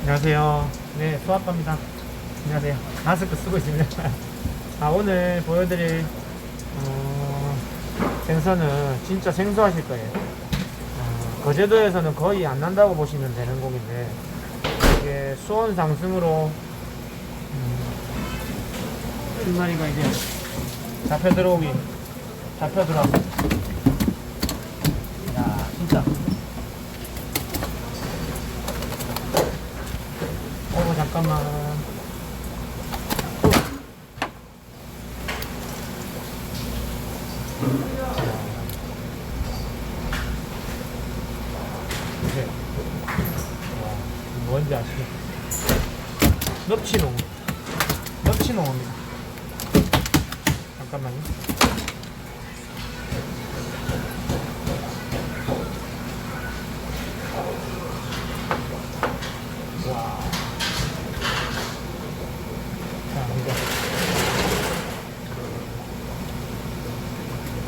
안녕하세요. 네, 수아빠입니다. 안녕하세요. 마스크 쓰고 있습니다. 아, 오늘 보여드릴, 어, 생선은 진짜 생소하실 거예요. 어, 거제도에서는 거의 안 난다고 보시면 되는 고기인데, 이게 수온 상승으로, 음, 실마리가 이제 잡혀 들어오긴, 잡혀 들어왔어. 야, 진짜. 어 잠깐만 와, 이거 뭔지 아시죠? 넙치농 넙치농어입니다 잠깐만요.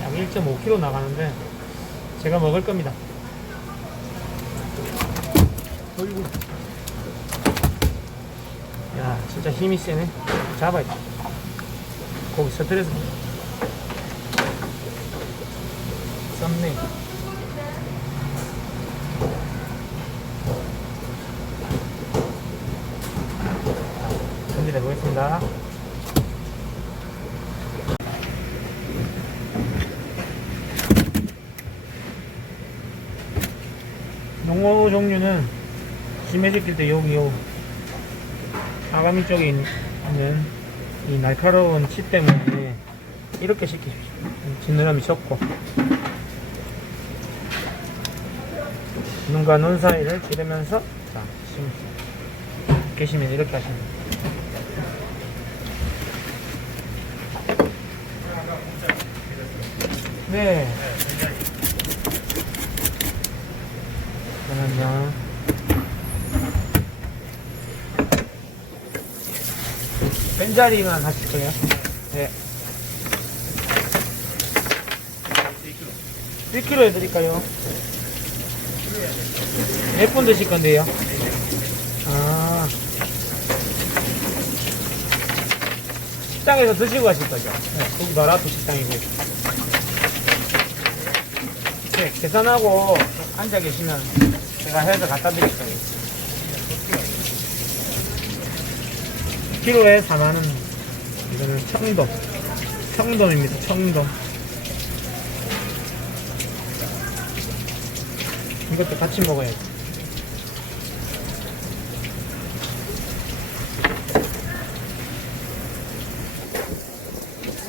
약 1.5kg 나가는데 제가 먹을 겁니다. 어이구. 야, 진짜 힘이 세네. 잡아야 돼. 고기 스트레스. 썸네. 손질해 보겠습니다. 농어 종류는 심해지킬 때 여기 요 아가미 쪽에 있- 있는 이 날카로운 치 때문에 이렇게 시키십시오. 지느러미 적고 눈과 눈 사이를 기르면서 자 심, 계시면 이렇게 하시면 돼요. 네. 잠깐만요. 뺀자리만 하실 거예요? 네. 1kg 해드릴까요? 몇 분 드실 건데요? 아. 식당에서 드시고 가실 거죠? 네, 거기 바로 앞에 식당이고. 네, 계산하고 앉아 계시면 제가 해서 갖다 드릴 거예요. 키로에 4만원. 이거는 청돔. 청돔입니다, 청돔. 이것도 같이 먹어야지.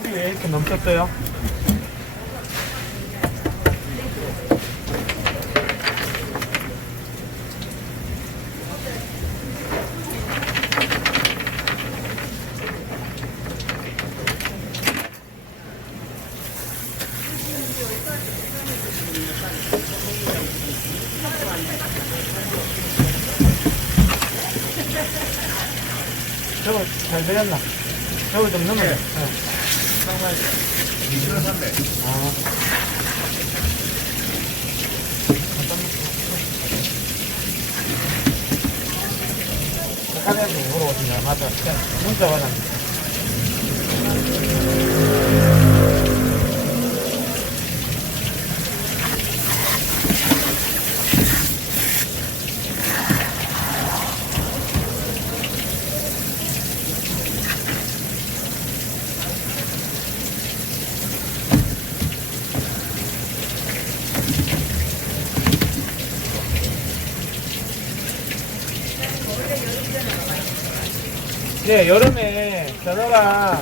왜 이렇게 넘쳤어요? 저거 잘 되렸나? 저거 좀 넘어요. 네. 아. 카드에서 물어보신다. 맞아. 그냥 문자 받았는데. 네, 여름에 전어가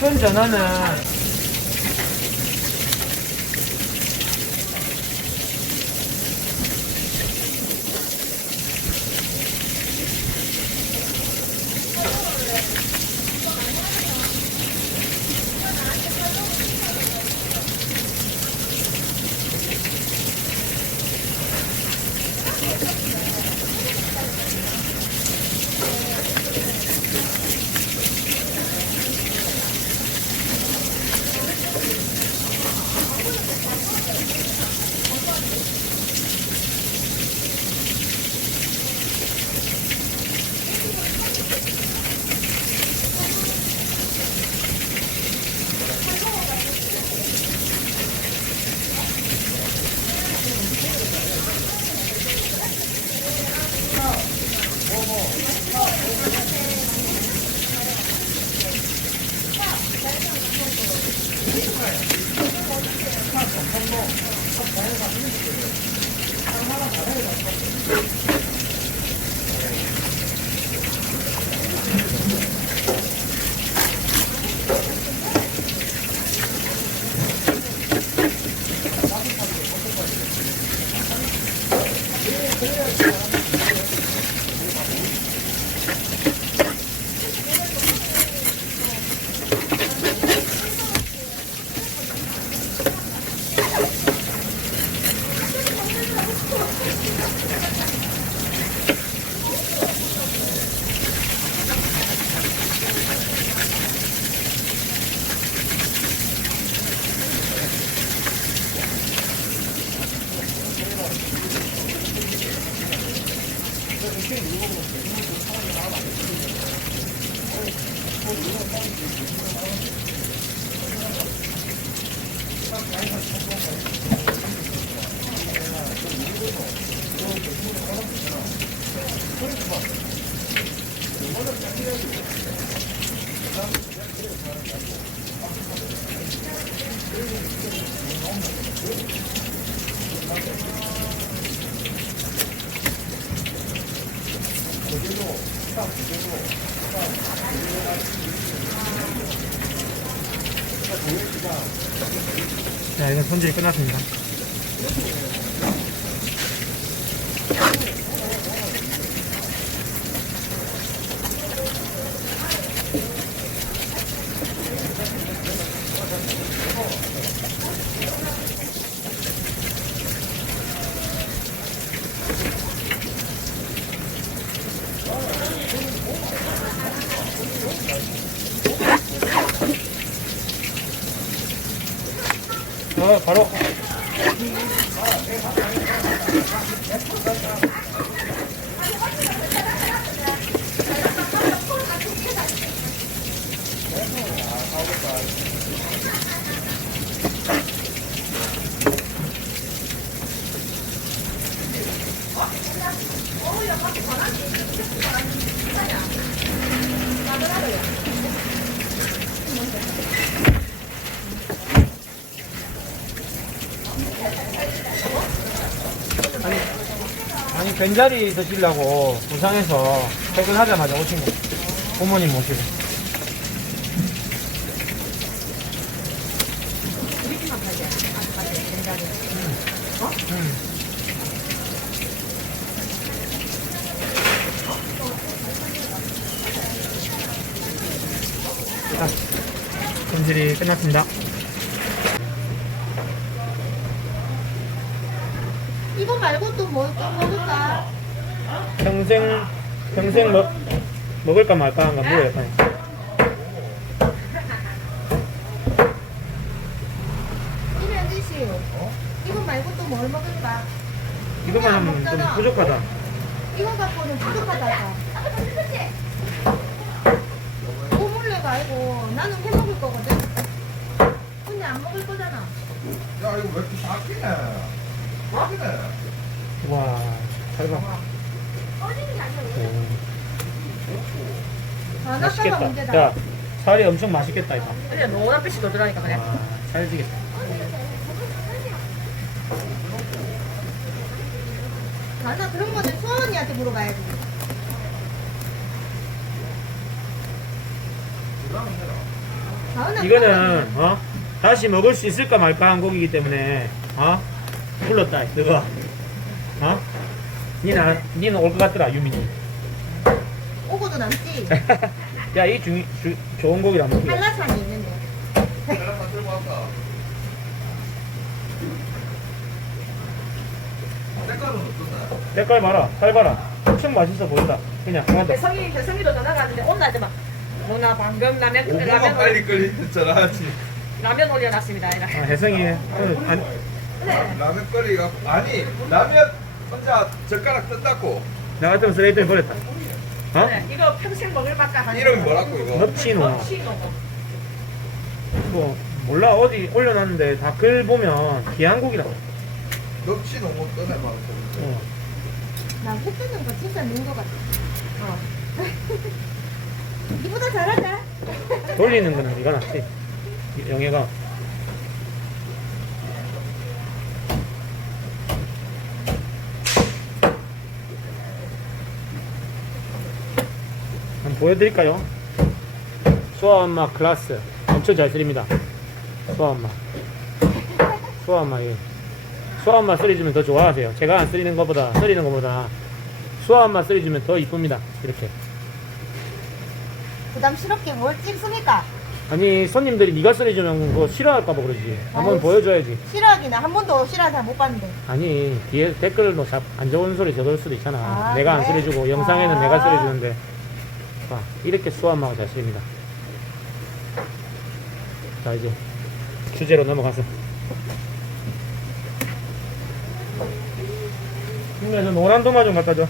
큰 전어는 손질이 끝났습니다. 어, 바로. 아니, 아니, 된자리 드시려고 부산에서 퇴근하자마자 오신 거. 부모님 모시고. 음. 자, 손질이 끝났습니다. 이거 말고 또 뭐, 또 먹을까? 평생 평생 먹 먹을까 말까 한가 씨, 이거 말고 또 뭘 먹을까? 이것만 하면 좀 부족하다. 이거 갖고는 부족하다. 꼬물래가 아니고 나는 해 먹을 거거든. 근데 안 먹을 거잖아. 야 이거 왜 이렇게 작기네 작기네 와, 잘 봐. 오, 아, 맛있겠다. 문제다. 야, 살이 엄청 맛있겠다 이거. 그래 노란 빛이 돌더라니까 그래. 와, 살지겠다. 아, 나 그런 거는 수원이한테 물어봐야지. 가은아, 이거는 어 다시 먹을 수 있을까 말까 한 고기이기 때문에 어 불렀다 너가 어 니는 니는 올 것 같더라 유민이. 남지. 야 이 중 주- 좋은 고기라 먹기. 한라산이 있는데. 색깔 봐라, 살 봐라. 엄청 맛있어 보인다. 그냥 하나 더. 혜성이 혜성이도 전화가 왔는데 온날 때막 누나 방금 라면 오고만 라면 빨리 끓이는 줄 알았지 라면 올려놨습니다. 이라. 아, 혜성이 오늘 안, 그래. 라면 끓이가 아니 라면 혼자 젓가락 뜯다고 나 같으면 쓰레기통에 버렸다. 어? 그래. 이거 평생 먹을 맛까 하는 이름이 뭐라고 이거? 넙치노. 치노. 뭐 몰라 어디 올려놨는데 다 글 보면 귀한 고기라. 넙치 너무 떠내봐 어. 나회 뜯는 거 진짜 넣은 거 같아. 어. 니보다 잘하자. 돌리는 거는 이가 낫지. 이- 영애가 보여드릴까요? 수아엄마 클라스 엄청 잘 쓰립니다 수아엄마 수아엄마 예. 수아엄마 쓰리주면 더 좋아하세요 제가 안 쓰리는 것보다 쓰리는 것보다 수아엄마 쓰리주면 더 이쁩니다 이렇게 부담스럽게 뭘 찍습니까? 아니 손님들이 네가 쓰리주면 그거 싫어할까봐 그러지 한번 아이씨. 보여줘야지 싫어하기는 한 번도 싫어하는 사람 못 봤는데. 아니 뒤에 댓글로 잡, 안 좋은 소리 적을 수도 있잖아 아, 내가 안 그래? 쓰리주고 영상에는 아. 내가 쓰리주는데 봐 이렇게 수아엄마가 잘 쓰립니다. 자 이제 주제로 넘어가서. 근데 저 노란 도마 좀 갖다 줘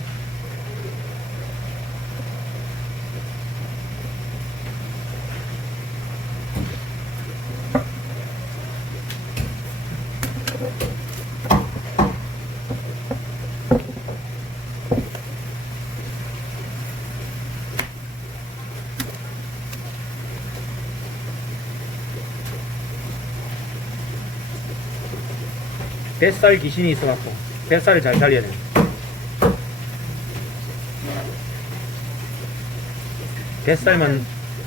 뱃살 귀신이 있어갖고 뱃살을 잘 살려야 돼 뱃살만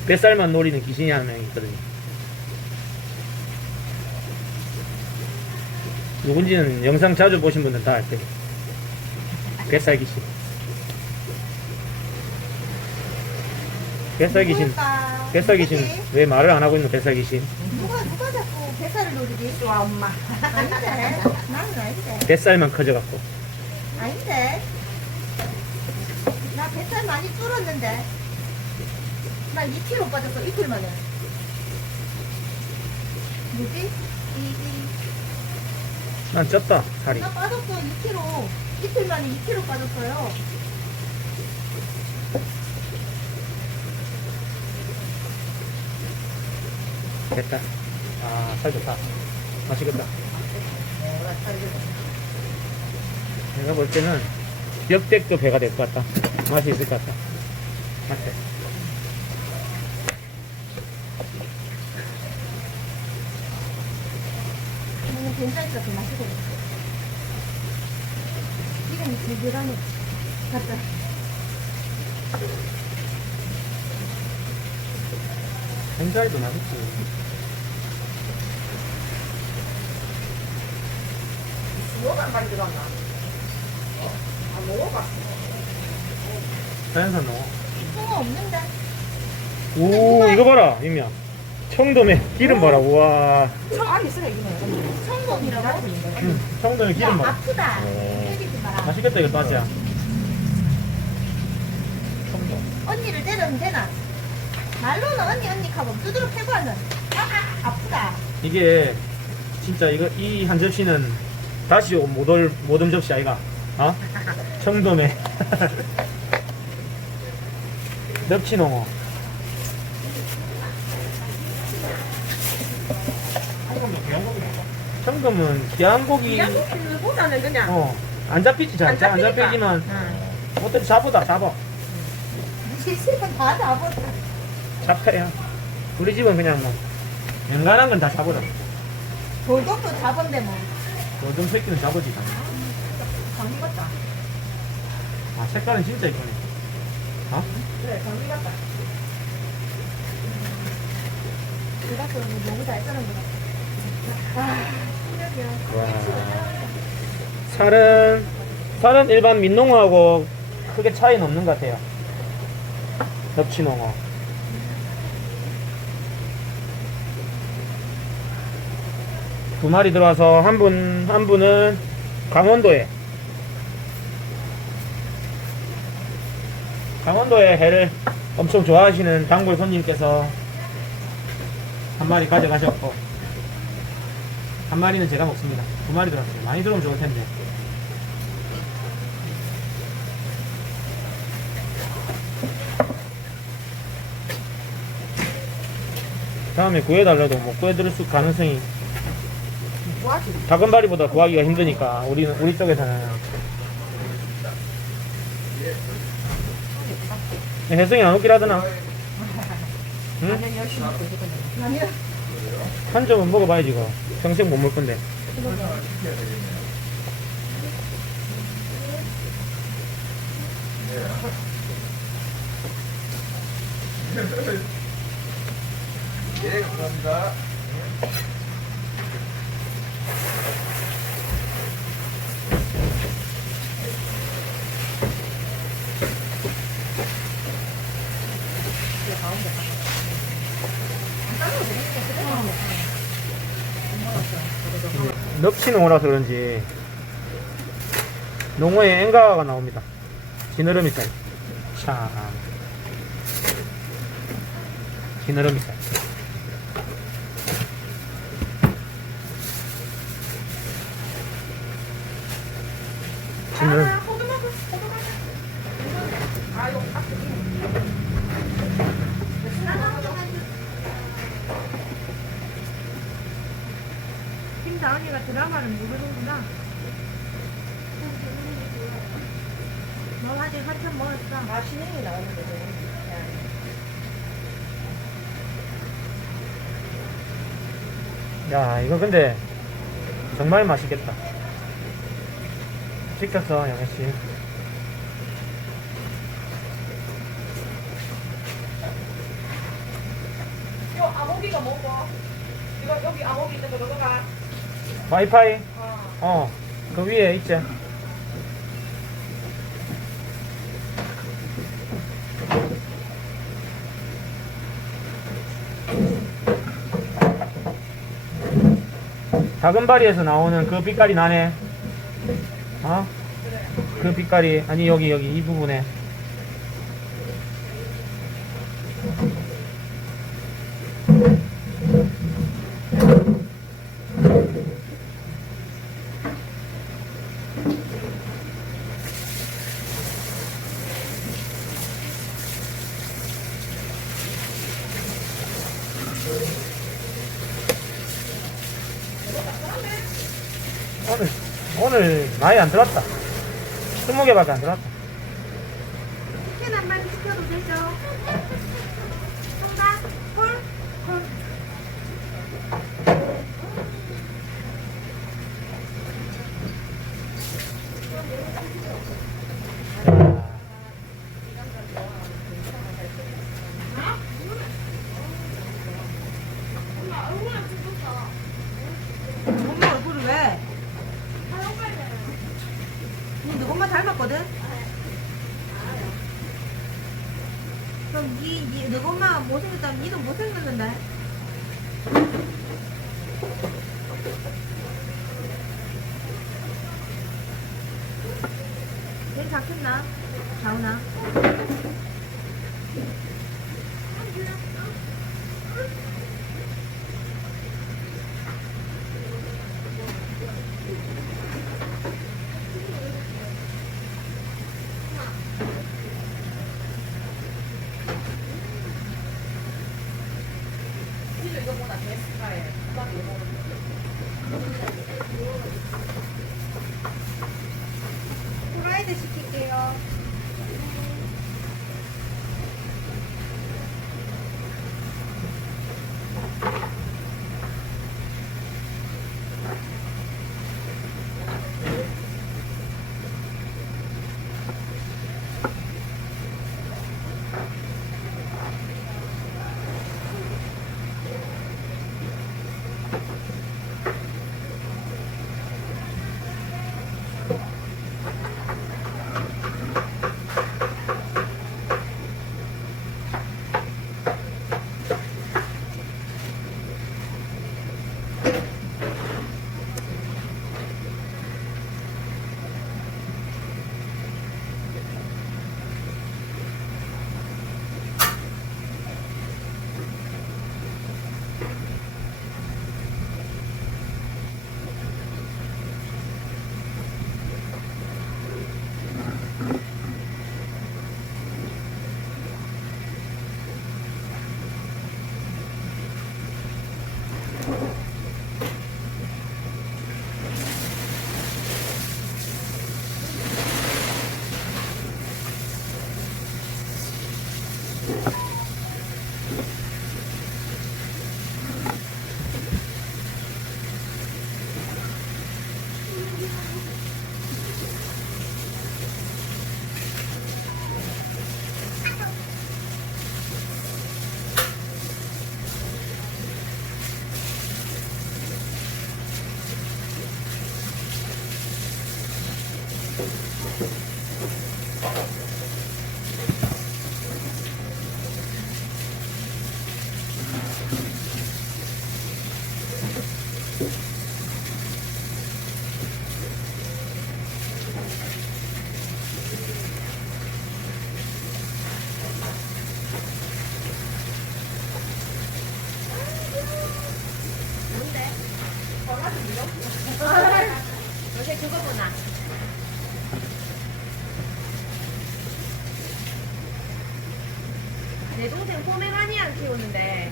뱃살만 노리는 귀신이 한 명 있거든요 누군지는 영상 자주 보신 분들 다 알 거예요 뱃살 귀신 뱃살 귀신 누굴까? 뱃살 귀신? 왜 말을 안 하고 있는 뱃살 귀신 누가 누가 자꾸 뱃살을 노리지? 수아 엄마. 아닌데. 나는 아닌데. 뱃살만 커져갖고 아닌데. 나 뱃살 많이 줄었는데. 나 2kg 빠졌어 이틀 만에. 뭐지? 이, 이, 난 쪘다 살이 나 빠졌어 2kg. 이틀 만에 2kg 빠졌어요. 됐다. 아, 살 좋다. 맛있겠다. 내가 볼 때는 엽댁도 배가 될 것 같다. 맛이 있을 것 같다. 맛있어. 나는 된장이가 더 맛있거든. 이름이 들들하네. 맞다. 된살도 맛있지. 수호가 안 만들었나? 아, 먹어봤어. 자연산 넣어. 통어 없는데. 오, 이거 봐라, 유미야. 청돔에 기름 봐라, 우와. 저 안에 있으라 이거는. 청돔이라고? 음, 청돔에 기름 야, 봐라. 아프다. 오. 때리지 마라. 맛있겠다, 이거. 청돔. 언니를 때려도 되나? 말로는 언니 언니 하고 두드러 패고 하는. 아, 아, 아프다. 이게 진짜 이거 이 한 접시는 다시 못올 못옴 접시 아이가 어? 청돔에 넙치농어 청돔은 귀한 고기 그냥 고기 보다는 그냥. 어, 안 잡히지 잘, 안 잘 안 잡히니까. 잡히지만 응. 어차피 잡아다 잡아 다 잡았다. 잡혀야 우리 집은 그냥 뭐 연간한 건 다 잡아다 돌격도 잡은데 뭐. 요즘 새끼는 잡아지 다. 강미 같다. 아 색깔은 진짜 이쁘네 어? 그래, 정리 같다. 너무 잘 쓰는 거 같아. 아, 와. 살은 살은 일반 민농어하고 크게 차이는 없는 것 같아요. 엽치농어. 두 마리 들어와서 한 분, 한 분은 강원도에 강원도에 해를 엄청 좋아하시는 단골 손님께서 한 마리 가져가셨고 한 마리는 제가 먹습니다. 두 마리 들어왔어요. 많이 들어오면 좋을 텐데. 다음에 구해달라도 못 구해드릴 수 가능성이? 작은 바리보다 구하기가 힘드니까 우리는 우리 쪽에서는 혜성이 안 하더나 응? 한 점은 먹어봐야지 이거 평생 못 먹을 건데 예, 감사합니다. 넙치 농어라서 그런지 농어에 앵가가 나옵니다. 지느러미살. 참. 지느러미살. 지느러미. 김다은이가 드라마를 모르는구나. 너 아직 한참 멀었어. 아, 신행이 나오는 거죠. 야, 이거 근데 정말 맛있겠다. 시켰어, 영애씨. 요 아모기가 먹어. 이거 여기 아모기 있는 거 먹어봐. 와이파이? 어. 어, 그 위에 있지. 작은 바리에서 나오는 그 빛깔이 나네. 어? 그 빛깔이 아니 여기 여기 이 부분에. 오늘 많이 안 들었다. 스무 개밖에 안 들었다. 치킨 한 마리 시켜도 되죠? 통닭? 콜? 콜. Yeah. 포메라니안 키우는데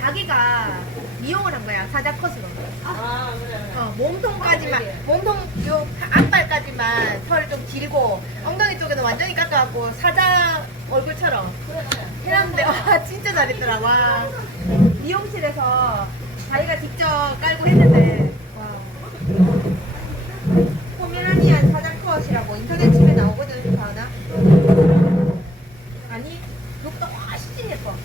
자기가 이용을 한 거야 사자컷으로. 아 그래 그래. 어, 몸통까지만 몸통 요 앞발까지만 털 좀 길고 엉덩이 쪽에는 완전히 깎아갖고 사자 얼굴처럼 그래 그래. 해놨는데 와 진짜 잘했더라 와 미용실에서 자기가 직접 깔고 했는데 와 포메라니안 사자컷이라고 인터넷 치면 나오거든 가나 아니 녹도 훨씬 예뻐 그래.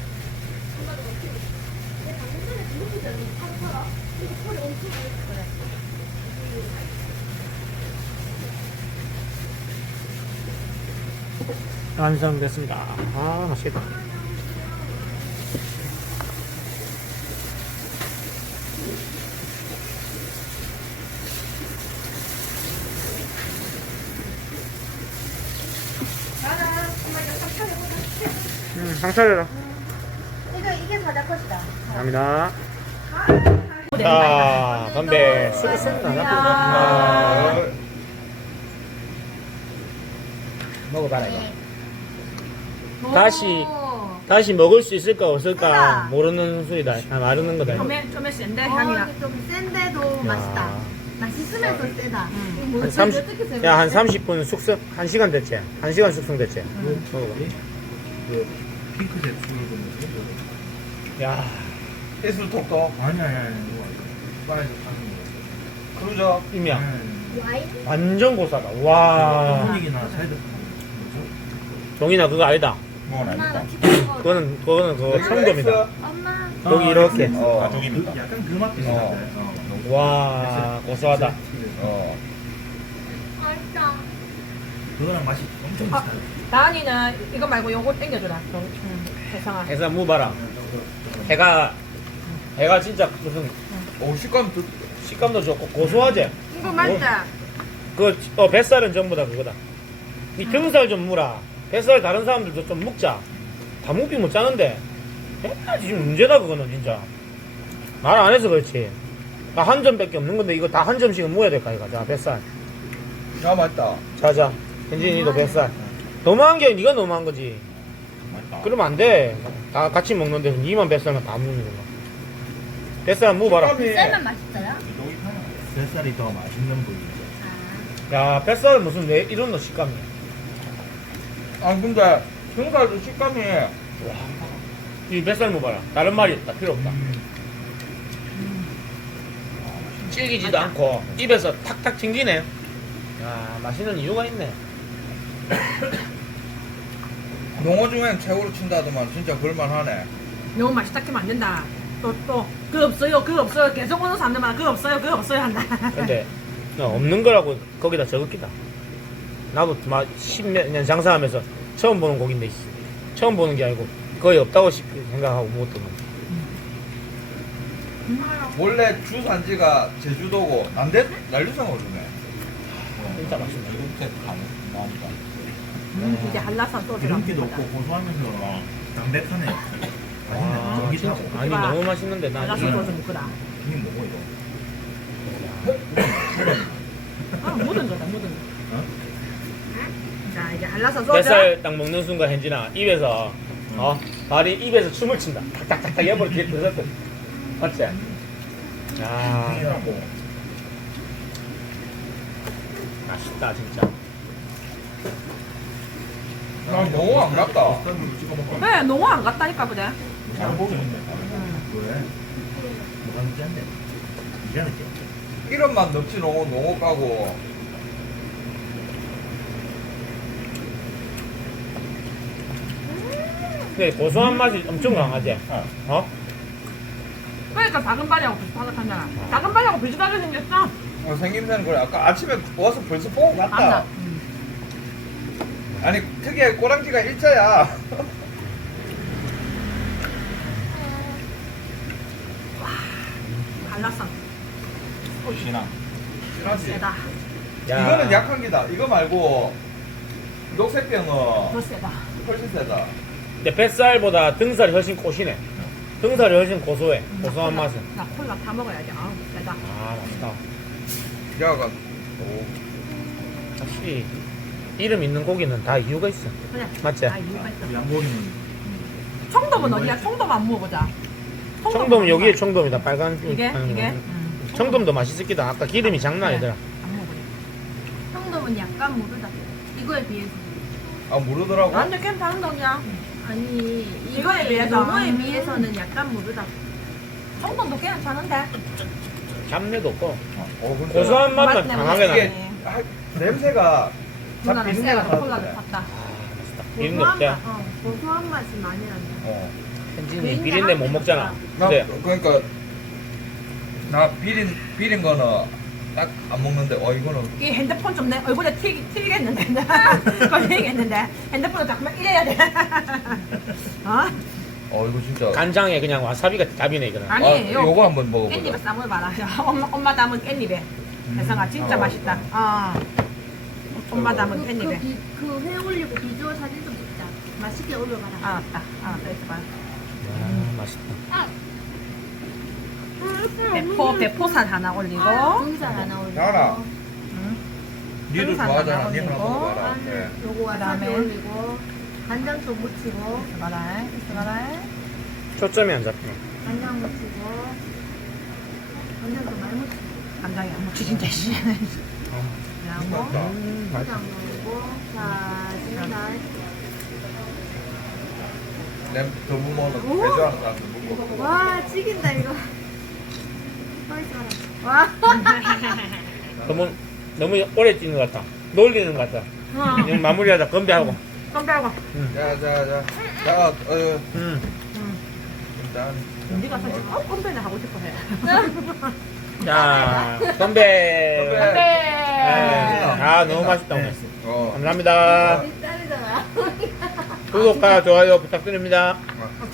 완성 됐습니다. 아, 맛있겠다. 음, 상차려라. 이거 이게 사자컷이다 감사합니다. 자, 건배. 수고했습니다. 아, 먹어봐라, 이거. 다시. 다시 먹을 수 있을까 없을까 하나. 모르는 수이다. 아, 마르는 거다. 이거. 처음에 처음에 센데 어, 향이가. 이게 좀 센데도 맛있다. 맛있으면서 세다. 이거 뭐한 어떻게 30, 생각해? 야, 한 30분 숙성, 1시간 됐지? 1시간 숙성됐지? 먹어봐. 그 핑크색 술을 보면 야, 해수 톡톡. 아니 아니 아니 이거 바에서 파는 크루저. 거. 임이야. 아니, 와인? 완전 고소하다. 와. 분위기나 사이드? 종이나 그거 아니다. 뭐가 엄마 나 아닙니까? 기다려. 그거는, 그거는 그거 청돔이다. 엄마. 여기 이렇게. 어. 아 저기입니까? 약간 그맛 비슷한데. 어. 와, 고소하다. 어. 맛있다. 그거랑 맛이 엄청 아. 비슷해요. 나은이는 이거 말고 요거 땡겨주라. 저, 음. 해서 무봐라. 해가, 해가 진짜 무슨 오, 식감 좋 식감도 좋고 고소하지? 이거 맛있다. 그, 어, 뱃살은 전부 다 그거다. 이 등살 좀 무라. 뱃살 다른 사람들도 좀 먹자. 다 먹기 못 짜는데. 야, 지금 문제다, 그거는 진짜. 말 안 해서 그렇지. 나 한 점밖에 없는 건데, 이거 다 한 점씩은 먹어야 될까, 이거. 자, 뱃살. 아, 맞다. 자, 자. 현진이도 뱃살. 너무한 게 네가 너무한 거지. 맛있다. 그러면 안 돼. 다 같이 먹는데, 니만 뱃살만 다 먹는 거야. 뱃살 먹어봐라. 식감이 쌀만 맛있어요? 뱃살이 더 맛있는 부위죠. 아. 야, 뱃살은 무슨 왜 이런 너 식감이. 아, 근데 등살도 식감이 이 뱃살 먹어봐라. 다른 말이 없다. 필요 없다. 질기지도 않고 입에서 탁탁 튕기네. 야 맛있는 이유가 있네. 농어 중엔 최고로 친다더만 진짜 그럴만하네. 너무 맛있다 하면 안 된다. 또, 또, 그 없어요, 그 없어요. 계속 오는 사람들만 그 없어요, 그 없어요 한다. 근데 너 없는 거라고 거기다 적었기다. 나도 막 십몇 년 장사하면서 처음 보는 고기인데 씨. 처음 보는 게 아니고 거의 없다고 싶- 생각하고 먹었던 거. 원래 주 산지가 제주도고 난데 난류성 오르네. 진짜 맛있네. 이렇게 가는 나옵니다. 음, 이제 한라산 소주랑 기름기도 없고 고소하면서 담백하네요. 와, 전기 진짜. 타고 아니 너무 맛있는데 나 한라산 먹거라. 형님 먹어 이거. 아, 묻은 거다, 묻은 거. 어? 소주. 뱃살 딱 먹는 순간 현진아 입에서 어 발이 입에서 춤을 춘다. 탁탁탁탁 옆으로 뒤에 들었다. 맞지? 야. 맛있다 진짜. 난 농어 안 갔다. 쌀로 찍어 먹고. 네, 농어 안 갔다니까, 그래. 잘 보이는데. 왜? 뭐가 느끼한데? 이게 느끼. 이름만 넣지 농어 농어 까고. 근데 고소한 맛이 엄청 강하지? 어. 어? 그러니까 작은 발이하고 비슷하다 하잖아. 작은 발이하고 비슷하게 생겼어. 어, 생김새는 그래. 아까 아침에 와서 벌써 보고 갔다. 맞나? 아니 특이하게 꼬랑지가 일자야. 한라산. 신앙. 하지. 세다. 야. 이거는 약한 기다. 이거 말고 녹색병은 더 세다. 훨씬 세다. 근데 뱃살보다 등살이 훨씬 꼬시네. 등살이 훨씬 고소해. 고소한 나 맛은. 나 콜라 다 먹어야지. 아우, 세다. 아 맛있다. 야가 확실히 이름 있는 고기는 다 이유가 있어. 그래. 맞지? 아, 이유가 있어. 양고기는 청돔은 어디야? 청돔 안 먹어보자. 청돔 여기에 청돔이다. 빨간 이게 하는 이게. 거는. 음. 청돔도 맛있었기도 아까 기름이 장난 아니더라. 안 먹어보자. 청돔은 약간 무르다. 이거에 비해서. 아 모르더라고. 완전 괜찮은 동이야. 아니 이거에 이거에 비해서. 요거에 비해서는 약간 무르다. 청돔도 괜찮은데. 잡내도 없고 어, 근데 고소한 맛만 맛 때문에 강하게 이게. 하- 냄새가 비린내가 콜라를 나던데. 탔다. 비린내 없자. 어, 고소한 맛이 많이 난다. 어. 현진이 비린내 못 먹잖아. 나 근데 그러니까 나 비린 비린 거는 딱 안 먹는데 어 이거는 이 핸드폰 좀 내 얼굴에 튀, 튀겠는데. 걸리겠는데. 핸드폰을 자꾸만 이래야 돼. 어? 어 이거 진짜 간장에 그냥 와사비가 답이네 이거는. 아니, 아, 요 요거 한번 먹어보자. 깻잎에 싸먹어봐라. 엄마, 엄마 담은 깻잎에. 혜성아, 진짜 어. 맛있다. 어. 엄마 담은 그, 깻잎에. 그, 비, 그 회 올리고 비주얼 사진 좀 찍자. 맛있게 올려봐라. 알았다. 알았다. 있어봐. 아, 맛있다. 배포, 배포살 하나 올리고. 등살 하나 올리고. 나와라. 응. 니도 생선 좋아하잖아. 니 하나 올리고. 먹어봐라. 마늘 네. 요거 와사비 그다음에 올리고 간장 좀 묻히고 있어봐라. 있어봐라. 초점이 안 잡히네. 간장 묻히고 간장 좀 많이 묻히고 간장이 안 묻지, 진짜. 씨. 그리고 맛있다. 음, 맛있다. 간장 넣고 자 지금날 냄 더부모는 오! 배조하는 사람들 먹고. 와 찍인다 이거 와 너무 너무 오래 찍는 것 같다. 놀리는 것 같다. 어. 이제 마무리하자. 건배하고. 깜짝아. 자자 자. 자, 어, 음. 일단 네가 사실 어, 껌배는 하고 싶어 해. 자, 건배. 건배. 네. 아, 너무 맛있다 오늘. 어. 감사합니다. 우리 딸이잖아 구독과 좋아요 부탁드립니다. 어.